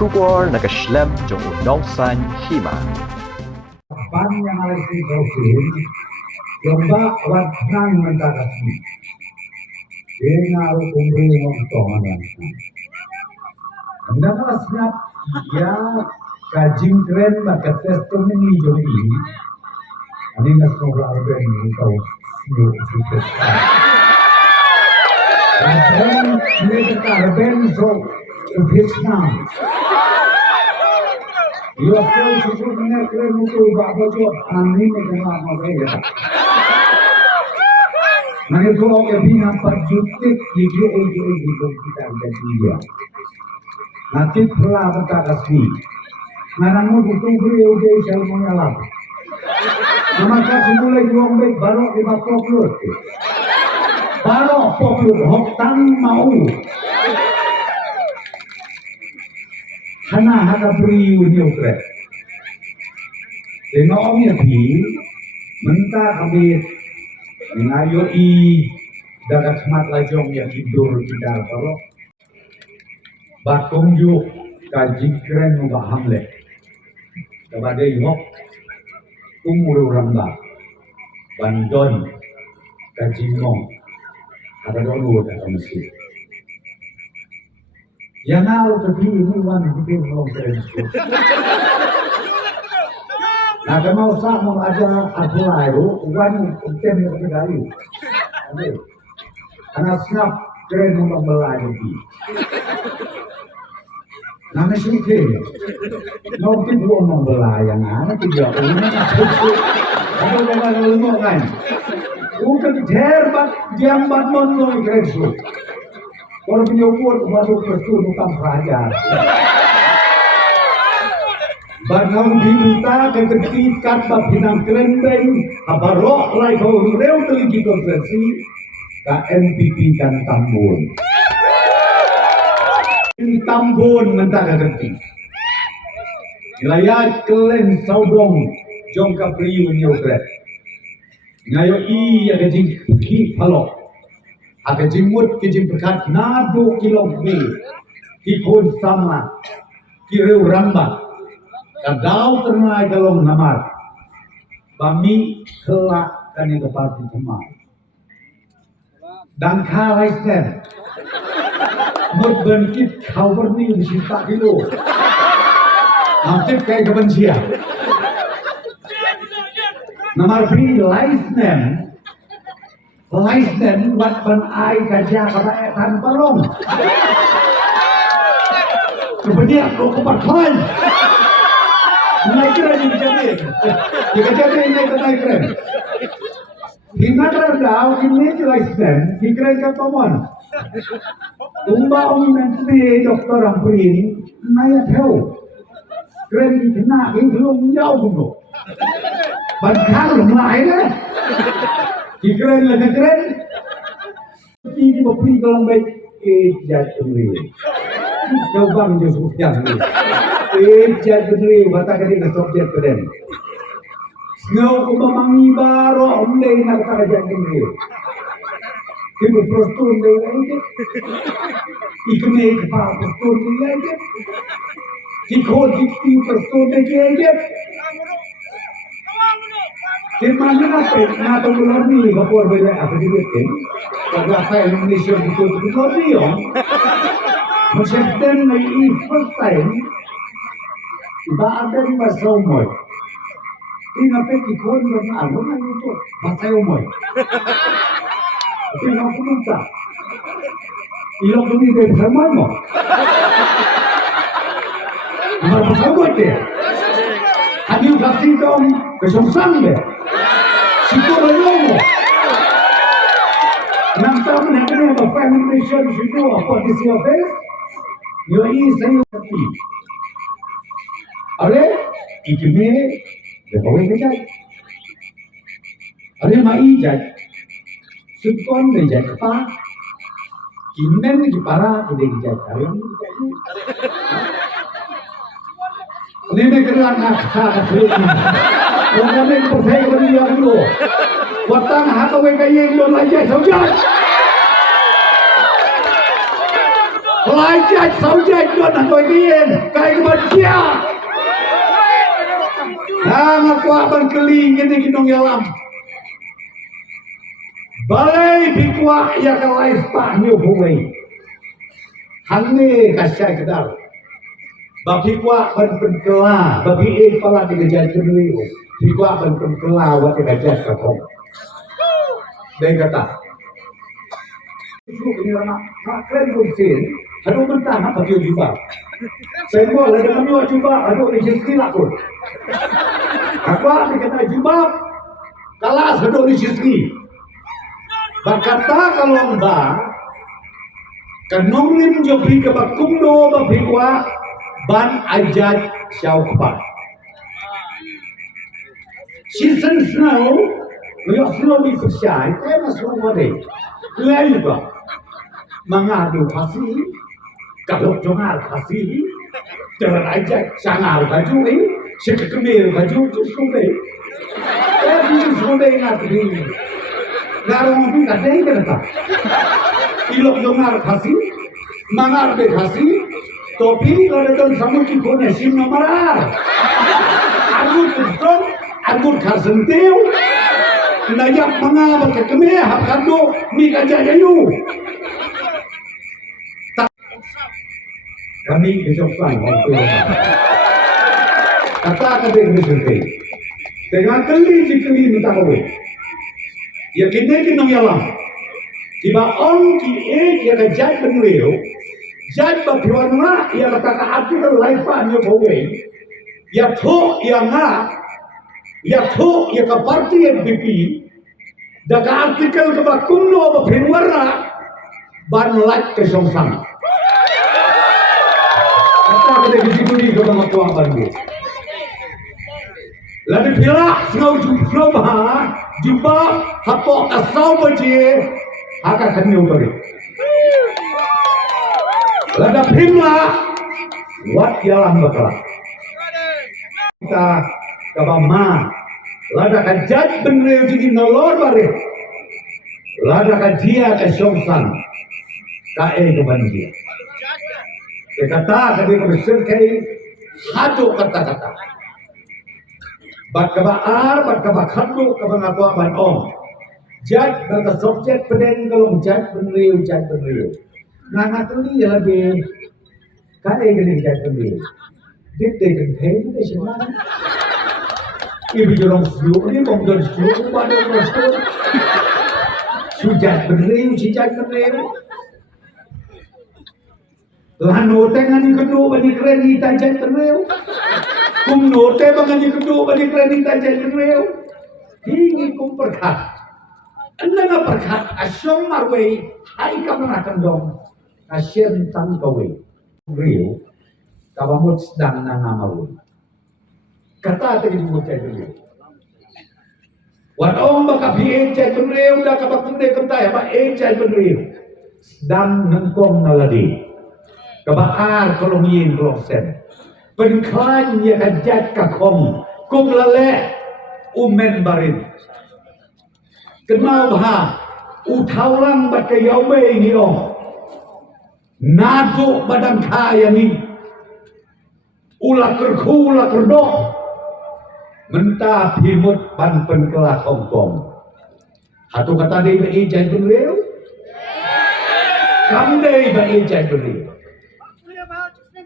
bersyukur nakaslem jong unongsan hima. Pan yang harus dikausin, lomba wat nang mentakasi. Dengar umri ngomong yang anda malah siap ya kajing keren market testimoni ini jadi ini nggak sekolah ada yang tahu new sukses. Dan mereka ben so Vietnam. Yo still susu benar keren mutu bapak tu ani mengenal mereka. Nanti tu orang bina perjutik jadi kita jadi dia. Nanti telah berkasih. Nanamu ditunggu udah saya mengalah. Maka semula juang baik baru 50. Baru 40 hoktan mau. Hana hana beri unyukre. Tengok omnya pi mentah kami ngayo i dagat semat lajong yang tidur kita kalau batung yuk kaji keren ubah hamle kepada yuk umur ramba bandon kaji mong ada dulu ada mesti yang awal tapi ini wan itu belum terjadi. Nah kalau mau ajar apa itu wan tem yang terjadi. Karena snap keren untuk belanja. Nama suke, nanti buat membelayan, nanti dia punya apa kalau lu kan, bukan terbat jambat mono kresu, kalau punya uang baru kresu bukan pelajar. Barang diminta ketika babinang kerendeng, abarok lagi kau reu teligi konversi, KNPP kan Tambun. Tambun mentara kerti. Wilayah kelen saudong jong kapriu nyogret. Ngayo i aga jing ki palok. Aga jingmut ki jing berkat nado kilog mi. Ki kun sama. Ki reu ramba. Kadau ternai galong namar. Bami kelak kani kepati kemar. Dan kalai sen. Mut berkit kau berni di sita kilo. Nanti kayak kebencian. Nomor beri license buat ban ai kaja pada etan palong. Kemudian kau kepak keren. Naik keren ini jadi. Jika jadi naik keren. Hingga terendau ini license dikeren ke pemon. Tumba ông menteri doktor Amprin naya theo keren di kena ini belum jauh dulu bancar mulai deh di keren lagi keren ini beri kalau baik jatuh kau bang Yusuf yang jatuh bata kali kesobjek keren ngau kumamangi baro om deh nak kerja ini Ibu prostun dia lagi, ikut kepala prostun dia lagi, ikut prostun dia lagi. Di mana nak tahu luar ni, bapor bela apa juga kan? Kalau saya Indonesia betul dia, macam lagi first time, baada ni bahasa umur. Ini apa ikut dengan agama itu bahasa umur. Tapi aku minta, ilok ini dari zaman mo. Apa sahabat dia? Hadiu kasih dong kesungsang dia. Situ lalu. Nampak mereka ni apa family mission situ apa di siapa? Yo ini saya tapi. Ada ikutnya berapa jam? Ada mai jam. Sukon menjadi apa? Kimen di para tidak dijadi. Ini kerana nak beli. Orang yang percaya beri yang itu. Watang hatu kaya yang lajai saujat. Lajai saujat itu nak Korean, kaya kebaca. Ngaku abang keling ini kinong yalam. Balai bikwa ya kalai spahnya buai. Hangne kasih kedal. Bikwa ban penkela, babi pala dikejar kedui. Bikwa ban penkela wat dikejar kapong. Dia kata, ini lama, kalian bersin, aduh mentah apa dia juga. Semua ada kami juga, aduh rezeki lakun. Apa dikata juga, kalah aduh rezeki. Berkata kalau mbak, kanonglim jobi ke bakumdo babikwa ban ajat syau kepat. Season snow. Ngayok slow di persyai, kaya mas slow wade. Kaya juga, mengadu kasih, kalau jongar kasih, jangan aja sangar baju ini, sekekemir baju justru deh. Kaya justru deh ngerti ini. Garong itu gak ada yang kata. Ilok jongar kasih, mangar deh kasih, topi kalau don samul kikonya sim nomarar. Agut betul, agut karsentiu. Nayak mga magkakami, hakado, mi kajayayu. Kami kesopan waktu kata kami kesopan. Dengan kali minta kowe. Ya kini kinong yalam. Tiba on ki ya kajat benleo. Jat bapiwana ya kata artikel laipan ya kowe. Ya tho ya nga. Ya tho ya ka parti FDP. Daga artikel ke bakumno ba pinwarna ban lat ke songsang. Kata kita gigi ke mga tuang bandu. Lalu pila snow bah jumpa hapok asau baje haka kanyo bari. Lalu pila wat yalang bakala. Kita kabama lada kajat benreu jadi nolor bare. Lada kajia ke songsang. Kae ke banjir. Kata kami berser kai hatu kata-kata. Bat kabaar, bat kabakhandu kabangaku aban om. Jat bata subjek peden kalau jat benreu. Nana tuli ya lebih. Kae gini jat benreu. Dik kan kai itu semua. Ibu jorong siu, ini bongdon siu, pada boston. Sujat benreu, sijat benreu. Lano tengah ni kedua bani keren ni tajat benreu. Kum note bangani kedua bani keren ni tajat benreu. Hingi kum perkat. Anda nga perkat asyong marway, hai ka mga kandong. Asyem tang kaway. Benreu, kabamot sedang nangamaway. Kata tadi bocah dulu. Wan om baka piecai benreu dah kabak tunde kentai apa ecai benreu. Sedang nengkong naladi. Kabaar kolong yin kolong sen. Penklan ya kajat kakong. Kum lale umen barin. Kenal bah utaulang bat kayawe ni om. Nado badan kaya ni. Ulak kerku ulak kerdok. Mentah himut pan penkelah Hongkong. Hatu kata dia berijai benreu. Kamdei berijai benreu.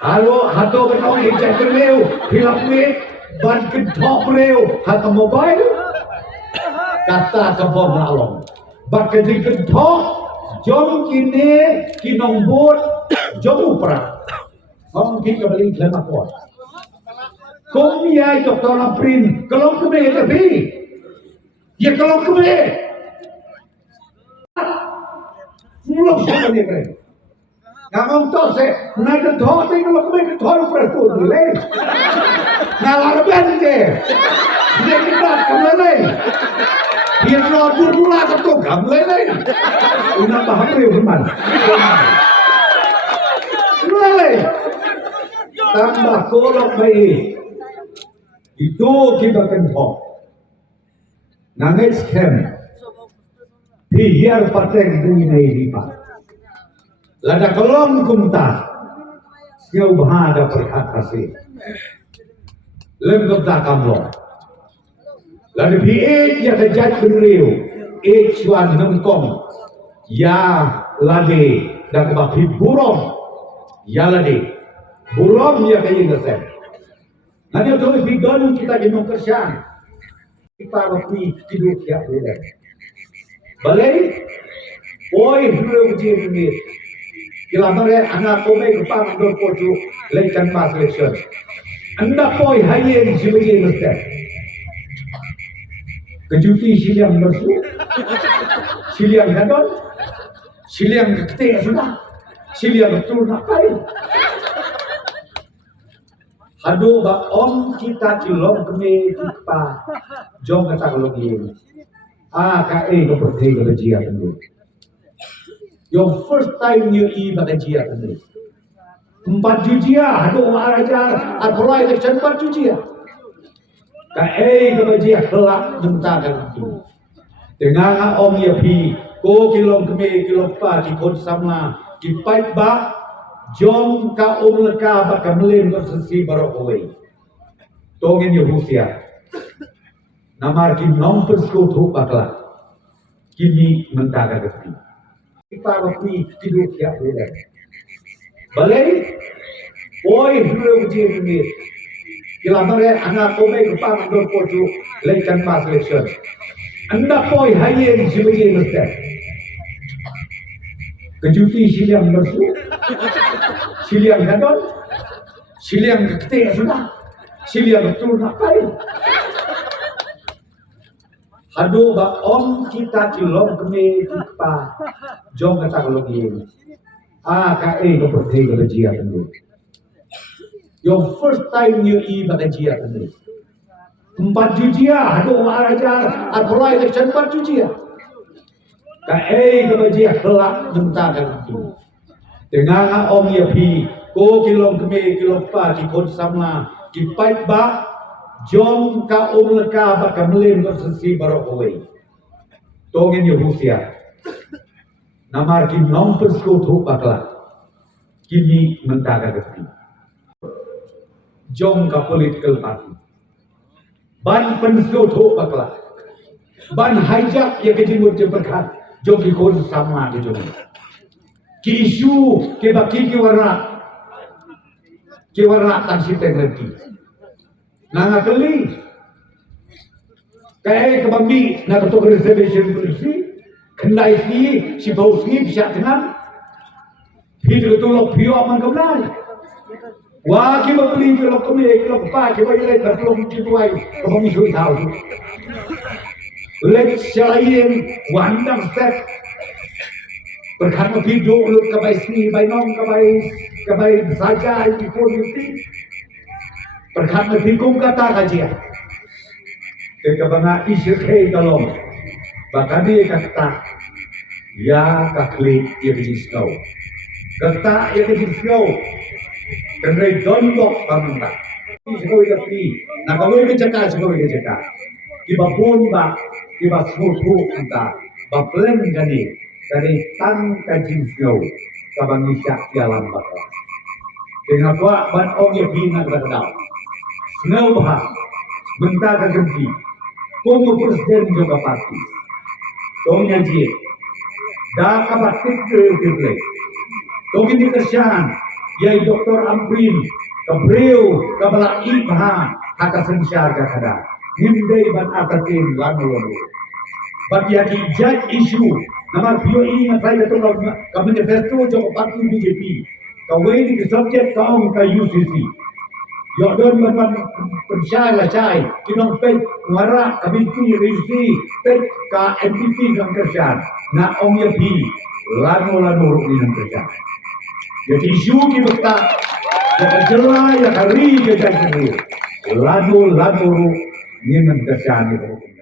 Halo, hatu kenong ijai benreu. Hilap wit, ban kentok benreu. Hatu mobile. Kata kebom lalong. Bat keding kentok. Jom kini, kinong bot. Jom upra. Hong kini kembali ke makot. Kung ya Dr. Lamprin, kalau kami tapi, ya kalau kami, mulai sama dia keren. Ngomong tu se, nak ketua tu kalau kami ketua peratu ni, ngalar ben dia, dia kita kami ni, dia rodur pula ketua kami ni, unang bahasa Jerman, ni, tambah kolok bayi. Itu kita kenhok. Nangis kem. Biar patek dunia ini pak. Lada kolong kumta. Ngau bahada perkat kasih. Lengkap tak kamu. Lalu PH ya kejat beriu. H1 nengkong. Ya lade. Dan kebapi burong. Ya lade. Burong ya kaya ngesem. Nanti tu bidon kita jenuh kerjaan. Kita berpi hidup ya boleh. Balai. Oi dulu ujian ini. Kila mare anak kome kepang andor poju lekan pas election. Anda poi hayen sebagai mesti. Kejuti siliang bersu, siliang gadon, siliang ketik sudah, siliang betul ngapain? Aduh, ba om kita kilong keme kita jong kata kalau gini. KE kepercayaan kerja dulu. Your first time you eat bagaimana ni? 4 jujia, aduh araja, apply election 4 jujia. KE bagaimana kelak jemtakan itu. Dengan om ya pi, ko kilong keme kilong pa, kikon sama, kipait ba, jom ka om leka ba kamelin ko sesi barokoway. Tongin yo Rusia. Namar kim nompers ko tu bakla. Kini mentaga geti. Kita berpi hidup ya boleh. Balai, oi dulu ujian ini. Kila mare anak kome kepang andor poju lekan pas election. Anda poi hayen sebagai mesti. Kejuti siliang bersu, siliang gadon, siliang ketik sudah, siliang betul ngapain? Aduh, ba om kita kilong keme kita jong kata kalau gini. KE kepercayaan kerja dulu. Your first time you eat bagaimana ni? 4 jujia, aduh araja, apply election 4 jujia. KE kepercayaan kelak jemtakan itu. Dengan om ya pi, ko kilong keme kilong pa, kikon sama, kipait ba. Jom ka leka ba kamelin ko sesi barokoway. Tongin yo Rusia. Namar kim nompers ko tu bakla. Kini mentaga geti. Jom ka political party. Ban pensko tu bakla. Ban hijack ya kejimut je berkat. Jom kikon sama ke jom. Ki isu ke baki ki warna. Ki warna tan siteng lagi. Nanga keli, kaya kebambi nak ketuk reservation polisi, kendai si bau si bisa dengan, hidup itu lo pio aman kebenar. Wah kita beli kalau kami kalau apa kita boleh terpelong situai kebambi sudah tahu. Let's selain wandang step, berkat hidup lu kebaik sini, baik nong kebaik saja di politik. Berkat berpikung kata kajian. Kekabanga isyukhay kalong. Baka di kata. Ya kaklik ya kejisgaw. Kata ya kejisgaw. Kenray donbok pamangka. Sigawin ka pi. Nakawin ka tsaka, sigawin ka tsaka. Iba pun ba. Iba smutu anta. Baplen gani. Kani tang kajisgaw. Kabang isya alam bakla. Dengan kuat ban ong ya pi nagdagdaw. Ngau bahas, bentaga genti, como presiden juga parti. Tongnya je, dah kabatik ke, tongin kerjaan, yai Doktor Amprin, kebreu, kabala ibha, haka sensyar kada, hindai ban atakin lalu. Bagi yaki judge issue, nama bio ini ngasai betul kau manifesto joko parti BJP, kau ini ke subjek kaum ka UCC. Yo don man pensar la chai kinong pet ngara kabiti risi pet ka MPP ng kerjaan na ong yapi lano ru ng kerjaan. Jadi isu ki basta ya jela ya kari ya jadi lano ru ng kerjaan itu.